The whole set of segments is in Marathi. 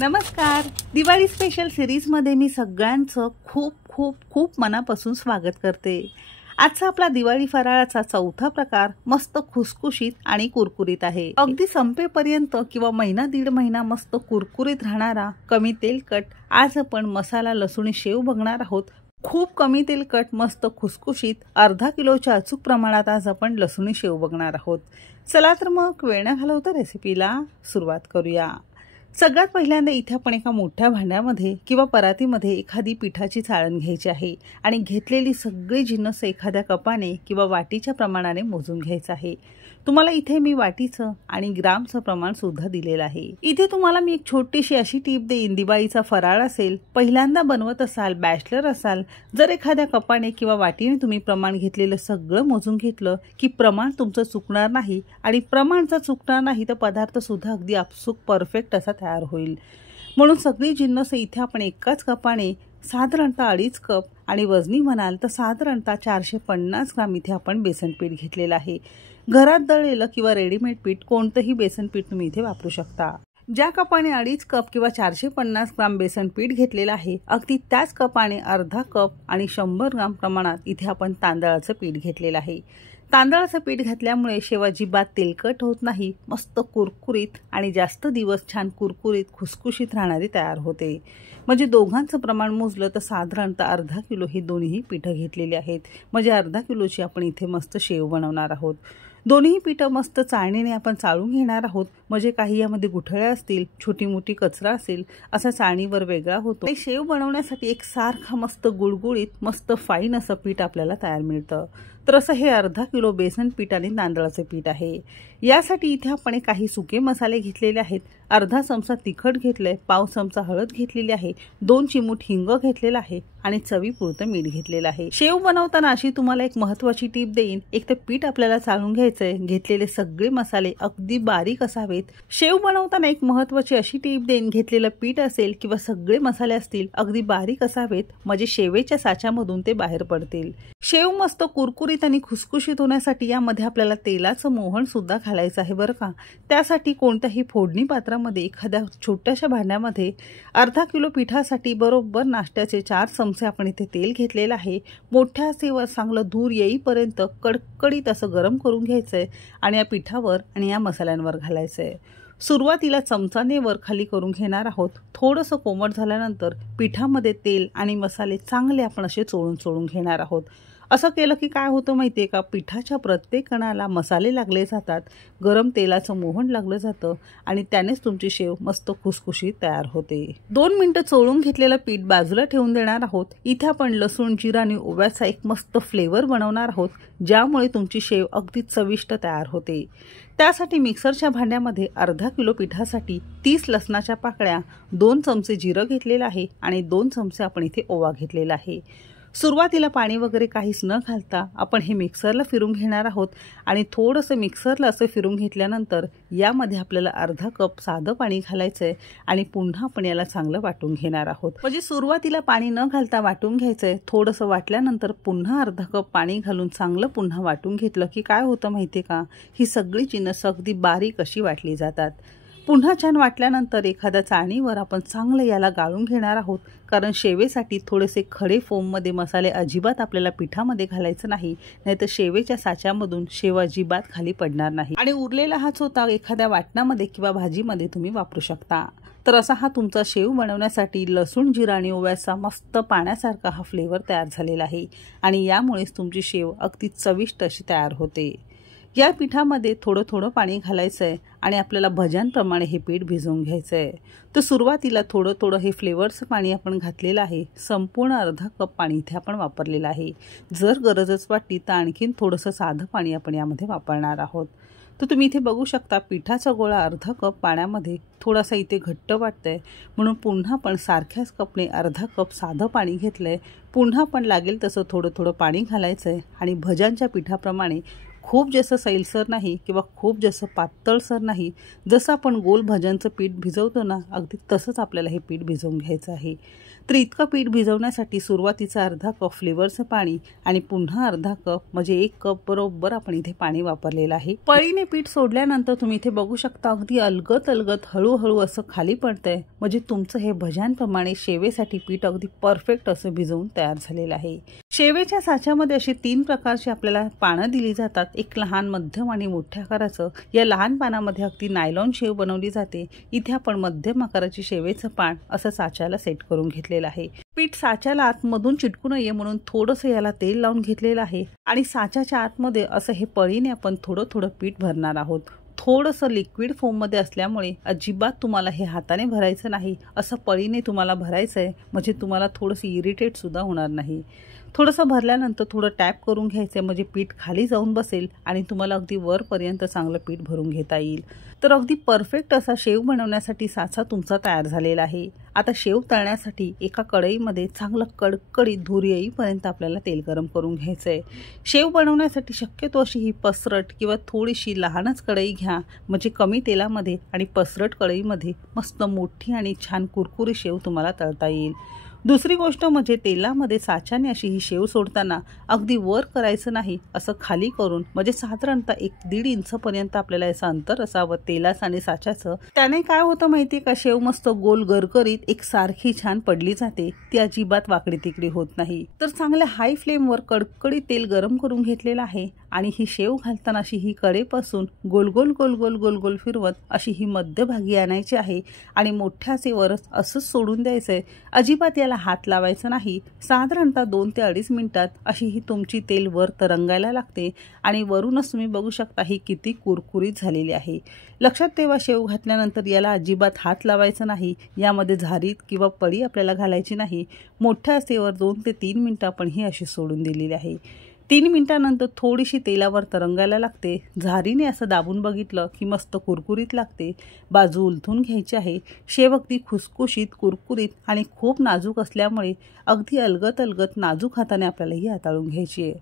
नमस्कार. दिवाळी स्पेशल सिरीजमध्ये मी सगळ्यांचं खूप खूप खूप मनापासून स्वागत करते. आजचा आपला दिवाळी फराळाचा चौथा प्रकार मस्त खुसखुशीत आणि कुरकुरीत आहे. अगदी संपेपर्यंत किंवा महिना दीड महिना मस्त कुरकुरीत राहणारा कमी तेलकट आज आपण मसाला लसूणी शेव बघणार आहोत. खूप कमी तेलकट मस्त खुसखुशीत अर्धा किलोच्या अचूक प्रमाणात आज आपण लसूणी शेव बघणार आहोत. चला तर मग वेळ न घालवता रेसिपीला सुरुवात करूया. सगळ्यात पहिल्यांदा इथे आपण एका मोठ्या भांड्यामध्ये किंवा परातीमध्ये एखादी पिठाची चाळण घ्यायची आहे आणि घेतलेली सगळी जिन्नस एखाद्या कपाने किंवा वाटीच्या प्रमाणाने मोजून घ्यायचं आहे. तुम्हाला इथे मी वाटीचं आणि ग्रामचं प्रमाण सुद्धा दिलेलं आहे. इथे तुम्हाला मी एक छोटीशी अशी टीप देईन. दिवाळीचा फराळ असेल, पहिल्यांदा बनवत असाल, बॅचलर असाल, जर एखाद्या कपाने किंवा वाटीने तुम्ही प्रमाण घेतलेलं सगळं मोजून घेतलं की प्रमाण तुमचं चुकणार नाही आणि प्रमाण जर चुकणार नाही तर पदार्थ सुद्धा अगदी आपसूक परफेक्ट असा तयार होईल. म्हणून सगळी जिन्नस इथे आपण एकाच कपाने साधारणतः 2.5 कप आणि वजनी म्हणाल तर साधारणतः 450 ग्राम इथे आपण बेसन पीठ घेतलेलं आहे. घरात दळलेलं किंवा रेडीमेड पीठ कोणतंही बेसन पीठ तुम्ही इथे वापरू शकता. ज्या कपाने 2.5 कप किंवा 450 ग्राम बेसन पीठ घेतलेलं आहे अगदी त्याच कपाने अर्धा कप आणि 100 ग्राम प्रमाणात इथे आपण तांदळाचं पीठ घेतलेलं आहे. तांदळाचं पीठ घातल्यामुळे शेव अजिबात तेलकट होत नाही, मस्त कुरकुरीत आणि जास्त दिवस छान कुरकुरीत खुसखुशीत राहणारी तयार होते. म्हणजे दोघांचं प्रमाण मोजलं तर साधारणतः अर्धा किलो ही दोन्ही पीठं घेतलेली आहेत. म्हणजे अर्धा किलोची आपण इथे मस्त शेव बनवणार आहोत. दोन्ही पीठं मस्त चाळणीने आपण चाळून घेणार आहोत. म्हणजे काही यामध्ये गुठळ्या असतील, छोटी मोठी कचरा असेल असा चाळणीवर वेगळा होतो. शेव बनवण्यासाठी एक सारखा मस्त गुळगुळीत मस्त फाईन असं पीठ आपल्याला तयार मिळतं. तर असं हे अर्धा किलो बेसन पीठ आणि तांदळाचे पीठ आहे. यासाठी इथे आपण काही सुके मसाले घेतलेले आहेत. अर्धा चमचा तिखट घेतलंय, पाव चमचा हळद घेतलेली आहे, 2 चिमूट हिंग घेतलेला आहे आणि चवीपुरतं मीठ घेतलेलं आहे. शेव बनवताना अशी तुम्हाला एक महत्त्वाची टीप देईन. एक तर पीठ आपल्याला चाळून घ्यायचंय, घेतलेले सगळे मसाले अगदी बारीक असावेत. शेव बनवताना एक महत्त्वाची अशी टीप देईन. घेतलेलं पीठ असेल किंवा सगळे मसाले असतील अगदी बारीक असावेत, म्हणजे शेवेच्या साच्यामधून ते बाहेर पडतील. शेव मस्त कुरकुरीत आणि खुसखुशीत होण्यासाठी यामध्ये आपल्याला तेलाचं मोहन सुद्धा घालायचं आहे बरं का. त्यासाठी कोणत्याही फोडणी पात्रामध्ये एखाद्या छोट्याशा भांड्यामध्ये अर्धा किलो पिठासाठी बरोबर नाश्त्याचे 4 चमचे आपण इथे तेल घेतलेलं आहे. मोठ्या आचेवर चांगलं धूर येईपर्यंत कडकडीत असं गरम करून घ्यायचंय आणि या पिठावर आणि या मसाल्यांवर घालायचंय. सुरुवातीला चमचाने वर खाली करून घेणार आहोत. थोडंसं कोमट झाल्यानंतर पिठामध्ये तेल आणि मसाले चांगले आपण असे चोळून घेणार आहोत. असं केलं की काय होतं माहिती आहे का, पिठाच्या प्रत्येक कणाला मसाले लागले जातात, गरम तेलाचं मोहन लागलं जातं आणि त्यानेच तुमची शेव मस्त खुसखुशीत तयार होते. 2 मिनिटं चोळून घेतलेलं पीठ बाजूला ठेवून देणार आहोत. इथे आपण लसूण, जिरा आणि ओव्याचा एक मस्त फ्लेवर बनवणार आहोत, ज्यामुळे तुमची शेव अगदी चविष्ट तयार होते. त्यासाठी मिक्सरच्या भांड्यामध्ये अर्धा किलो पिठासाठी 30 लसणाच्या पाकळ्या, 2 चमचे जिरं घेतलेलं आहे आणि 2 चमचे आपण इथे ओवा घेतलेला आहे. सुरुवातीला पाणी वगैरे काहीच न घालता आपण हे मिक्सरला फिरून घेणार आहोत आणि थोडंसं मिक्सरला असं फिरून घेतल्यानंतर यामध्ये आपल्याला अर्धा कप साधं पाणी घालायचंय आणि पुन्हा आपण याला चांगलं वाटून घेणार आहोत. म्हणजे सुरुवातीला पाणी न घालता वाटून घ्यायचंय. थोडंसं वाटल्यानंतर पुन्हा अर्धा कप पाणी घालून चांगलं पुन्हा वाटून घेतलं की काय होतं माहितीये का, ही सगळी जिन्नस अगदी बारीक अशी वाटली जातात. पुन्हा छान वाटल्यानंतर एखाद्या चाळणीवर आपण चांगलं याला गाळून घेणार आहोत. कारण शेवेसाठी थोडेसे खडे फोममध्ये मसाले अजिबात आपल्याला पिठामध्ये घालायचं नाही, नाहीतर शेवेच्या साच्यामधून शेव अजिबात खाली पडणार नाही आणि उरलेला हा चोथा एखाद्या वाटणामध्ये किंवा भाजीमध्ये तुम्ही वापरू शकता. तर असा हा तुमचा शेव बनवण्यासाठी लसूण, जिरा आणि ओव्याचा मस्त पाण्यासारखा हा फ्लेवर तयार झालेला आहे आणि यामुळेच तुमची शेव अगदी चविष्ट अशी तयार होते. या पिठामध्ये थोडं थोडं पाणी घालायचंय आणि आपल्याला भज्यांप्रमाणे हे पीठ भिजवून घ्यायचंय. तर सुरुवातीला थोडं थोडं हे फ्लेवरचं पाणी आपण घातलेलं आहे. संपूर्ण अर्धा कप पाणी इथे आपण वापरलेलं आहे. जर गरजच वाटली तर आणखीन थोडंसं साधं पाणी आपण यामध्ये वापरणार आहोत. तर तुम्ही इथे बघू शकता पिठाचा गोळा अर्धा कप पाण्यामध्ये थोडासा इथे घट्ट वाटतंय, म्हणून पुन्हा पण सारख्याच कपने अर्धा कप साधं पाणी घेतलंय. पुन्हा पण लागेल तसं थोडं थोडं पाणी घालायचंय आणि भज्यांच्या पिठाप्रमाणे खूप जास्त सैलसर नाही किंवा खूप जास्त पातळसर नाही, जसं आपण गोल भज्यांचं पीठ भिजवतो ना, अगदी तसंच आपल्याला हे पीठ भिजवून घ्यायचं आहे। तर इतकं पीठ भिजवण्यासाठी सुरुवातीचा अर्धा कप फ्लेवरचं पाणी आणि पुन्हा अर्धा कप म्हणजे 1 कप बरोबर आपण इथे पाणी वापरलेलं आहे। पळीने पीठ सोडल्यानंतर तुम्ही इथे बघू शकता अगदी अलगत अलगत हळूहळू असं खाली पडतंय, म्हणजे तुमचं हे भज्यांप्रमाणे शेवेसाठी पीठ अगदी परफेक्ट असं भिजवून तयार झालेलं आहे। शेवेच्या साच्यामध्ये अशी 3 प्रकारची आपल्याला पानं दिली जातात, एक लहान, मध्यम आणि मोठ्या आकाराचं। या लहान पानामध्ये अगदी नायलॉन शेव बनवली जाते। इथे आपण मध्यम आकाराची शेवेचं पान असं साच्याला सेट करून घेतलेलं आहे। पीठ साच्याला आतमधून चिटकू नये म्हणून थोडंसं याला तेल लावून घेतलेलं आहे आणि साच्याच्या आतमध्ये असं हे पळीने आपण थोडं थोडं पीठ भरणार आहोत। थोडंसं लिक्विड फॉर्ममध्ये असल्यामुळे अजिबात तुम्हाला हे हाताने भरायचं नाही, असं पळीने तुम्हाला भरायचं आहे, म्हणजे तुम्हाला थोडंसं इरिटेट सुद्धा होणार नाही। थोडंसं भरल्यानंतर थोडं टॅप करून घ्यायचं, म्हणजे पीठ खाली जाऊन बसेल आणि तुम्हाला अगदी वरपर्यंत चांगलं पीठ भरून घेता येईल। तर अगदी परफेक्ट असा शेव बनवण्यासाठी साचा तुमचा तयार झालेला आहे। आता शेव तळण्यासाठी एका कढईमध्ये चांगलं कडकडीत धूर येईपर्यंत आपल्याला तेल गरम करून घ्यायचं आहे। शेव बनवण्यासाठी शक्यतो अशी ही पसरट किंवा थोडीशी लहानच कढई घ्या, म्हणजे कमी तेलामध्ये आणि पसरट कढईमध्ये मस्त मोठी आणि छान कुरकुरी शेव तुम्हाला तळता येईल। दुसरी गोष्ट म्हणजे तेलामध्ये साच्याने अशी ही शेव सोडताना अगदी वर करायचं नाही, असं खाली करून, म्हणजे साधारणतः 1-1.5 इंचपर्यंत आपल्याला याचं अंतर असावं तेलाचं आणि साच्याचं। त्याने काय होतं माहिती का, शेव मस्त गोल गरगरीत एक सारखी छान पडली जाते, ती अजिबात वाकडी तिकडी होत नाही। तर चांगल्या हाय फ्लेमवर कडकडीत तेल गरम करून घेतलेलं आहे आणि ही शेव घालताना अशी ही कडेपासून गोल गोल गोल गोल गोल गोल फिरवत अशी ही मध्यभागी आणायची आहे आणि मोठ्या आचेवरच असंच सोडून द्यायचं आहे। अजिबात याला हात लावायचा नाही। साधारणतः 2 ते 2.5 मिनिटात अशी ही तुमची तेल वर तरंगायला लागते आणि वरूनच तुम्ही बघू शकता ही किती कुरकुरीत झालेली आहे। लक्षात ठेवा, शेव घातल्यानंतर याला अजिबात हात लावायचा नाही, यामध्ये झारीत किंवा पळी आपल्याला घालायची नाही। मोठ्या आचेवर 2 ते 3 मिनिटं आपण ही अशी सोडून दिलेली आहे। 3 मिनिटांनंतर थोडीशी तेलावर तरंगायला लागते। झारीने असं दाबून बघितलं की मस्त कुरकुरीत लागते। बाजू उलथून घ्यायची आहे। शेव अगदी खुसखुशीत, कुरकुरीत आणि खूप नाजूक असल्यामुळे अगदी अलगत अलगत नाजूक हाताने आपल्याला ही हाताळून घ्यायची आहे।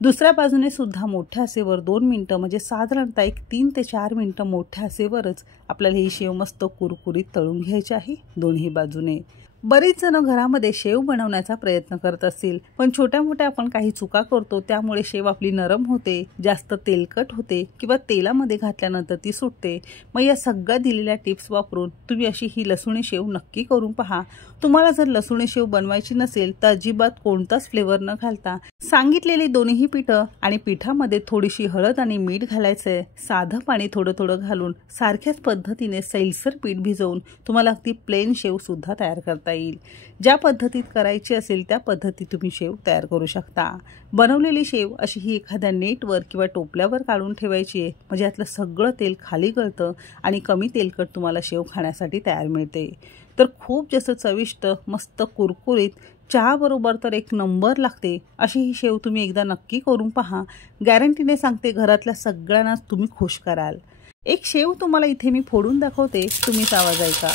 दुसऱ्या बाजूने सुद्धा मोठ्या आचेवर 2 मिनिटं म्हणजे साधारणतः 3 ते 4 मिनिटं मोठ्या आचेवरच आपल्याला ही शेव मस्त कुरकुरीत तळून घ्यायची आहे दोन्ही बाजूने। बरेच जण घरामध्ये शेव बनवण्याचा प्रयत्न करत असतील, पण छोट्या मोठ्या आपण काही चुका करतो, त्यामुळे शेव आपली नरम होते, जास्त तेलकट होते किंवा तेलामध्ये घातल्यानंतर ती सुटते। मग या सगळ्या दिलेल्या टिप्स वापरून तुम्ही अशी ही लसूणी शेव नक्की करून पहा। तुम्हाला जर लसूणी शेव बनवायची नसेल तर अजिबात कोणताच फ्लेवर न घालता सांगितलेली दोन्ही पिठं आणि पिठामध्ये थोडीशी हळद आणि मीठ घालायचंय, साधं पाणी थोडं थोडं घालून सारख्याच पद्धतीने सैलसर पीठ भिजवून तुम्हाला अगदी प्लेन शेव सुद्धा तयार करता येईल। ज्या पद्धतीत करायची असेल त्या पद्धतीत तुम्ही शेव तयार करू शकता। बनवलेली शेव अशी ही एखाद्या नेटवर किंवा टोपल्यावर काढून ठेवायची आहे, म्हणजे यातलं सगळं तेल खाली गळतं आणि कमी तेलकट तुम्हाला शेव खाण्यासाठी तयार मिळते। तर खूप जास्त चविष्ट, मस्त कुरकुरीत, चहा बरोबर तर एक नंबर लागते अशी ही शेव तुम्ही एकदा नक्की करून पहा। गॅरंटीने सांगते, घरातल्या सगळ्यांना तुम्ही खुश कराल। एक शेव तुम्हाला इथे मी फोडून दाखवते, तुम्हीच आवाज ऐका।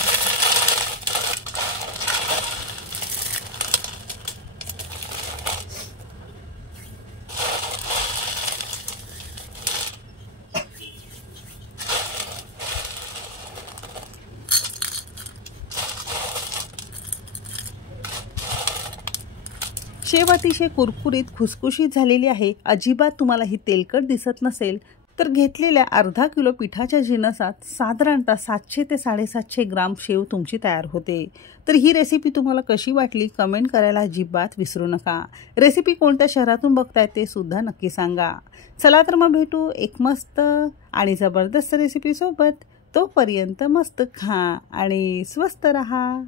शेव अतिशय कुरकुरीत, खुसखुशीत झालेली आहे। अजिबात तुम्हाला ही तेलकट दिसत नसेल तर घेतलेल्या अर्धा किलो पिठाच्या जिन्नसात साधारणतः 700 ते 750 ग्राम शेव तुमची तयार होते। तर ही रेसिपी तुम्हाला कशी वाटली कमेंट करायला अजिबात विसरू नका। रेसिपी कोणत्या शहरातून बघताय ते सुद्धा नक्की सांगा। चला तर मग भेटू एक मस्त आणि जबरदस्त रेसिपी सोबत। तोपर्यंत मस्त खा आणि स्वस्त रहा।